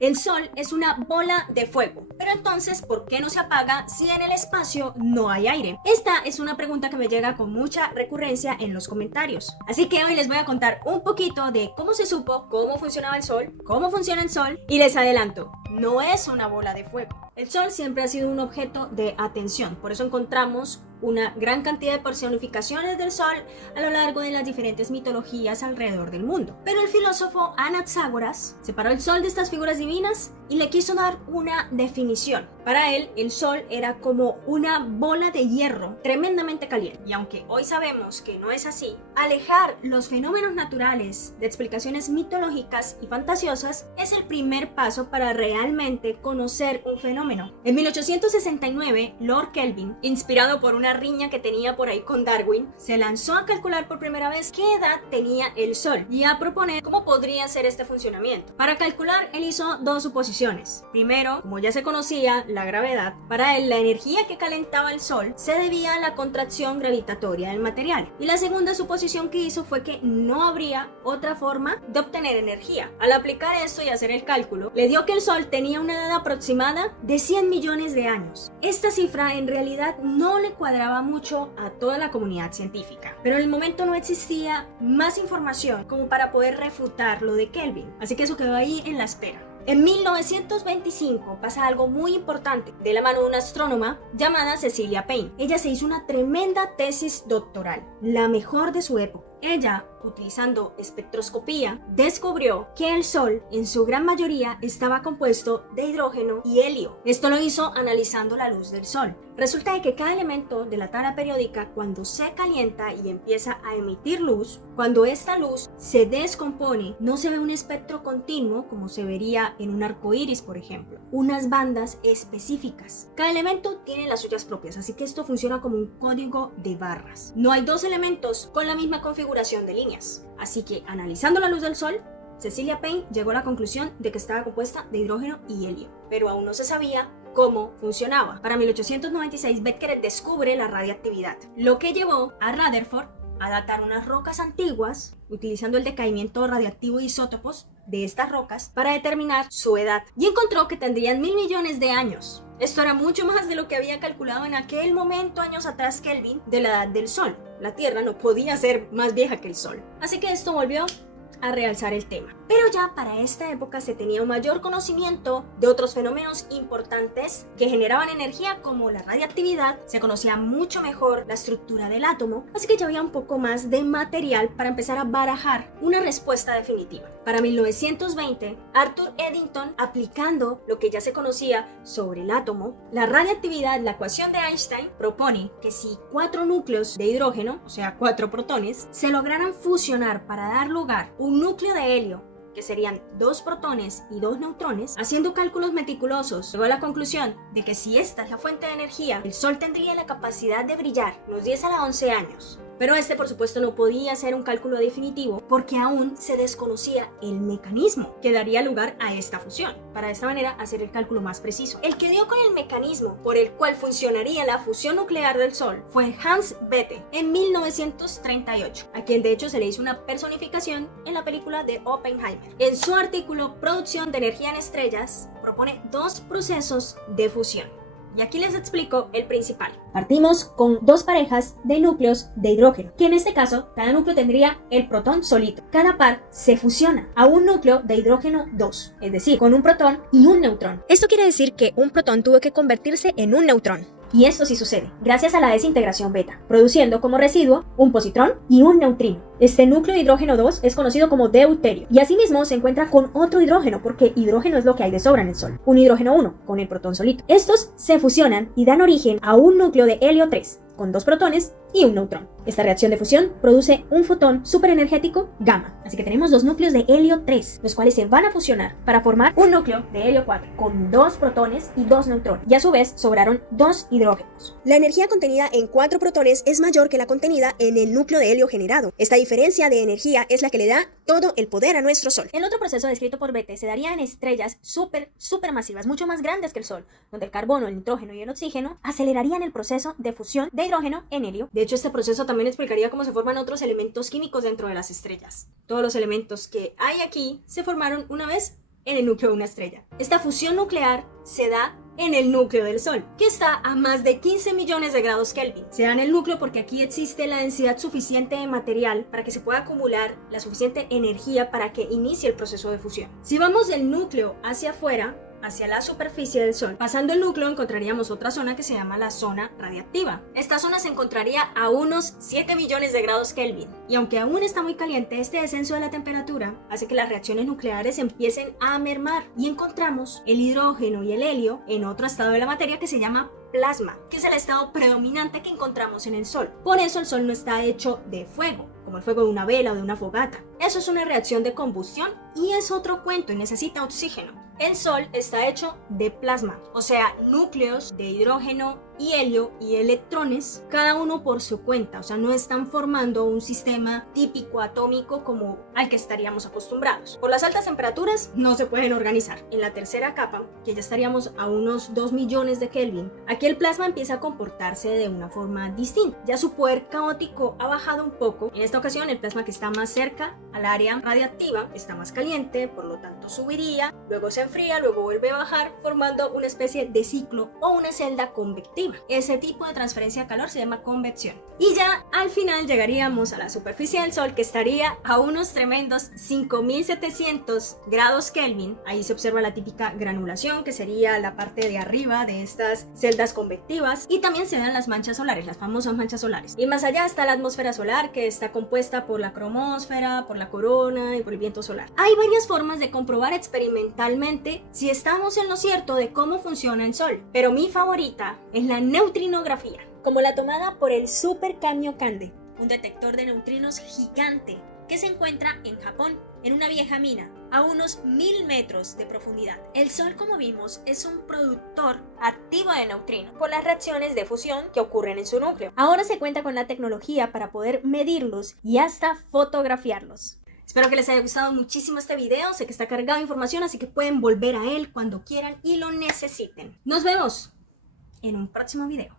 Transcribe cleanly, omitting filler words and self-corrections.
El Sol es una bola de fuego, pero entonces, ¿por qué no se apaga si en el espacio no hay aire? Esta es una pregunta que me llega con mucha recurrencia en los comentarios. Así que hoy les voy a contar un poquito de cómo se supo, cómo funcionaba el Sol, cómo funciona el Sol, y les adelanto, no es una bola de fuego. El Sol siempre ha sido un objeto de atención, por eso encontramos una gran cantidad de personificaciones del Sol a lo largo de las diferentes mitologías alrededor del mundo. Pero el filósofo Anaxágoras separó el Sol de estas figuras divinas y le quiso dar una definición. Para él, el Sol era como una bola de hierro tremendamente caliente. Y aunque hoy sabemos que no es así, alejar los fenómenos naturales de explicaciones mitológicas y fantasiosas es el primer paso para realmente conocer un fenómeno. En 1869, Lord Kelvin, inspirado por una riña que tenía por ahí con Darwin, se lanzó a calcular por primera vez qué edad tenía el Sol y a proponer cómo podría ser este funcionamiento. Para calcular, él hizo dos suposiciones. Primero, como ya se conocía la gravedad, para él la energía que calentaba el Sol se debía a la contracción gravitatoria del material. Y la segunda suposición que hizo fue que no habría otra forma de obtener energía. Al aplicar esto y hacer el cálculo, le dio que el Sol tenía una edad aproximada de 100 millones de años. Esta cifra en realidad no le cuadraba mucho a toda la comunidad científica, pero en el momento no existía más información como para poder refutar lo de Kelvin, así que eso quedó ahí en la espera. En 1925 pasa algo muy importante de la mano de una astrónoma llamada Cecilia Payne. Ella se hizo una tremenda tesis doctoral, la mejor de su época. Ella, utilizando espectroscopía, descubrió que el Sol, en su gran mayoría, estaba compuesto de hidrógeno y helio. Esto lo hizo analizando la luz del Sol. Resulta de que cada elemento de la tabla periódica, cuando se calienta y empieza a emitir luz, cuando esta luz se descompone, no se ve un espectro continuo como se vería en un arco iris, por ejemplo. Unas bandas específicas. Cada elemento tiene las suyas propias, así que esto funciona como un código de barras. No hay dos elementos con la misma configuración de líneas. Así que, analizando la luz del Sol, Cecilia Payne llegó a la conclusión de que estaba compuesta de hidrógeno y helio, pero aún no se sabía cómo funcionaba. Para 1896, Becquerel descubre la radiactividad, lo que llevó a Rutherford a datar unas rocas antiguas utilizando el decaimiento radiactivo de isótopos de estas rocas para determinar su edad, y encontró que tendrían 1.000 millones de años. Esto era mucho más de lo que había calculado en aquel momento, años atrás, Kelvin, de la edad del Sol. La Tierra no podía ser más vieja que el Sol. Así que esto volvió a realzar el tema. Pero ya para esta época se tenía un mayor conocimiento de otros fenómenos importantes que generaban energía, como la radiactividad. Se conocía mucho mejor la estructura del átomo, así que ya había un poco más de material para empezar a barajar una respuesta definitiva. Para 1920, Arthur Eddington, aplicando lo que ya se conocía sobre el átomo, la radiactividad, la ecuación de Einstein, propone que si 4 núcleos de hidrógeno, o sea 4 protones, se lograran fusionar para dar lugar a un núcleo de helio, que serían 2 protones y 2 neutrones, haciendo cálculos meticulosos, llegó a la conclusión de que si esta es la fuente de energía, el Sol tendría la capacidad de brillar unos 10 a la 11 años. Pero por supuesto, no podía ser un cálculo definitivo porque aún se desconocía el mecanismo que daría lugar a esta fusión, para de esta manera hacer el cálculo más preciso. El que dio con el mecanismo por el cual funcionaría la fusión nuclear del Sol fue Hans Bethe en 1938, a quien de hecho se le hizo una personificación en la película de Oppenheimer. En su artículo Producción de energía en estrellas, propone 2 procesos de fusión. Y aquí les explico el principal. Partimos con 2 parejas de núcleos de hidrógeno, que en este caso, cada núcleo tendría el protón solito. Cada par se fusiona a un núcleo de hidrógeno 2, es decir, con un protón y un neutrón. Esto quiere decir que un protón tuvo que convertirse en un neutrón. Y esto sí sucede, gracias a la desintegración beta, produciendo como residuo un positrón y un neutrino. Este núcleo de hidrógeno 2 es conocido como deuterio, y asimismo se encuentra con otro hidrógeno, porque hidrógeno es lo que hay de sobra en el Sol. Un hidrógeno 1, con el protón solito. Estos se fusionan y dan origen a un núcleo de helio 3, con 2 protones y un neutrón. Esta reacción de fusión produce un fotón superenergético gamma. Así que tenemos 2 núcleos de helio 3, los cuales se van a fusionar para formar un núcleo de helio 4, con 2 protones y 2 neutrones. Y a su vez sobraron 2 hidrógenos. La energía contenida en 4 protones es mayor que la contenida en el núcleo de helio generado. Esta diferencia de energía es la que le da todo el poder a nuestro Sol. El otro proceso descrito por Bethe se daría en estrellas supermasivas, mucho más grandes que el Sol, donde el carbono, el nitrógeno y el oxígeno acelerarían el proceso de fusión de hidrógeno en helio. De hecho, este proceso también explicaría cómo se forman otros elementos químicos dentro de las estrellas. Todos los elementos que hay aquí se formaron una vez en el núcleo de una estrella. Esta fusión nuclear se da en el núcleo del Sol, que está a más de 15 millones de grados Kelvin. Se da en el núcleo porque aquí existe la densidad suficiente de material para que se pueda acumular la suficiente energía para que inicie el proceso de fusión. Si vamos del núcleo hacia afuera, hacia la superficie del Sol, pasando el núcleo encontraríamos otra zona que se llama la zona radiactiva. Esta zona se encontraría a unos 7 millones de grados Kelvin, y aunque aún está muy caliente, este descenso de la temperatura hace que las reacciones nucleares empiecen a mermar y encontramos el hidrógeno y el helio en otro estado de la materia que se llama plasma, que es el estado predominante que encontramos en el Sol. Por eso el Sol no está hecho de fuego, como el fuego de una vela o de una fogata. Eso es una reacción de combustión y es otro cuento y necesita oxígeno. El Sol está hecho de plasma, o sea, núcleos de hidrógeno y helio y electrones, cada uno por su cuenta, o sea, no están formando un sistema típico atómico como al que estaríamos acostumbrados. Por las altas temperaturas no se pueden organizar. En la tercera capa, que ya estaríamos a unos 2 millones de Kelvin, aquí el plasma empieza a comportarse de una forma distinta. Ya su poder caótico ha bajado un poco. En esta ocasión el plasma que está más cerca al área radiactiva está más caliente, por lo tanto subiría, luego se enfría, luego vuelve a bajar, formando una especie de ciclo o una celda convectiva. Ese tipo de transferencia de calor se llama convección. Y ya al final llegaríamos a la superficie del Sol, que estaría a unos tremendos 5700 grados Kelvin. Ahí se observa la típica granulación, que sería la parte de arriba de estas celdas convectivas, y también se ven las manchas solares, las famosas manchas solares. Y más allá está la atmósfera solar, que está compuesta por la cromósfera, por la corona y por el viento solar. Hay varias formas de comprobar experimentalmente si estamos en lo cierto de cómo funciona el Sol, pero mi favorita es la neutrinografía, como la tomada por el Super Kamiokande, un detector de neutrinos gigante que se encuentra en Japón, en una vieja mina, a unos 1000 metros de profundidad. El Sol, como vimos, es un productor activo de neutrinos por las reacciones de fusión que ocurren en su núcleo. Ahora se cuenta con la tecnología para poder medirlos y hasta fotografiarlos. Espero que les haya gustado muchísimo este video. Sé que está cargado de información, así que pueden volver a él cuando quieran y lo necesiten. Nos vemos en un próximo video.